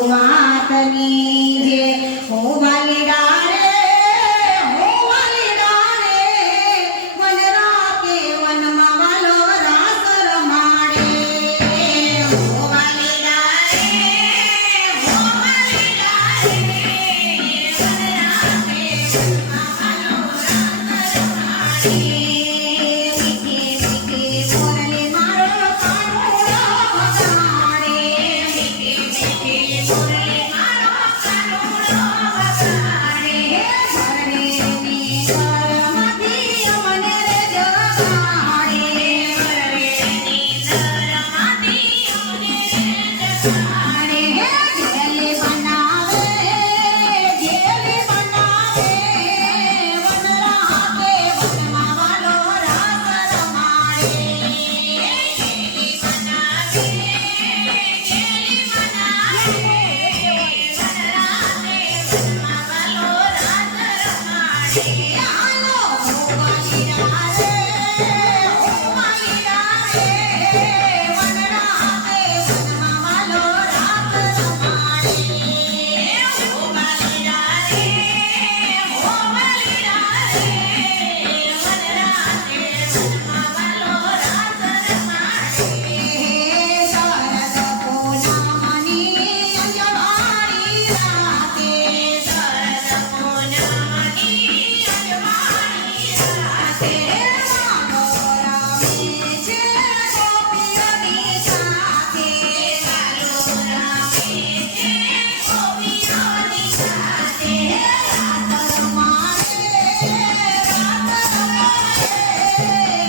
વાતની જે હું વાલીડા રે હું વાલીડા રે વન રાકે વનમાં વાલો રાસ રમાડે હું વાલીડા રે હું વાલીડા રે વન રાકે વનમાં વાલો રાસ રમાડે મીઠી મીઠી બોલને મારો કાનુડો વગાડે મીઠી મીઠી બોલને મારો કાનુડો વગાડે મરરેની દરમાંથી અમને રે જગાડે મરરેની દરમાંથી અમને રે જગાડે જેલી બનાવે વન રાકે વનમાં વાલો રાસ રમાડે જેલી બનાવે વન રાકે વનમાં વાલો રાસ રમાડે હાલો હું વાલીડા રે હું વાલીડા રે વન રાકે વનમાં વાલો રાસ રમાડે હું વાલીડા રે હું વાલીડા રે વન રાકે વનમાં વાલો રાસ રમાડે શરદ પૂનમની અંજવાળી રાતે શરદ પૂનમની અંજવાળી રાતે માનો રમે છે ગોપીઓની સાથે લાલો રમે છે ગોપીઓની સાથે રાત રમાડે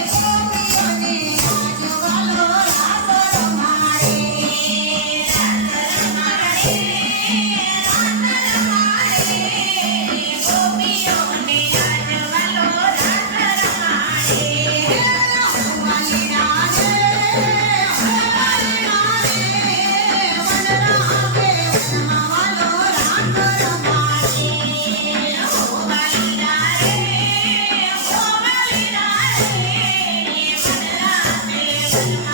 ગોપીઓને રાજવાલો રાસ રમાડે રાત રમાડે ગોપીઓને રાજવાલો રાસ રમાડે હું વાલીડા રે હું વાલીડા રે વન રાકે વનમાં વાલો રાસ રમાડે હું વાલીડા રે હું વાલીડા રે વન રાકે વનમાં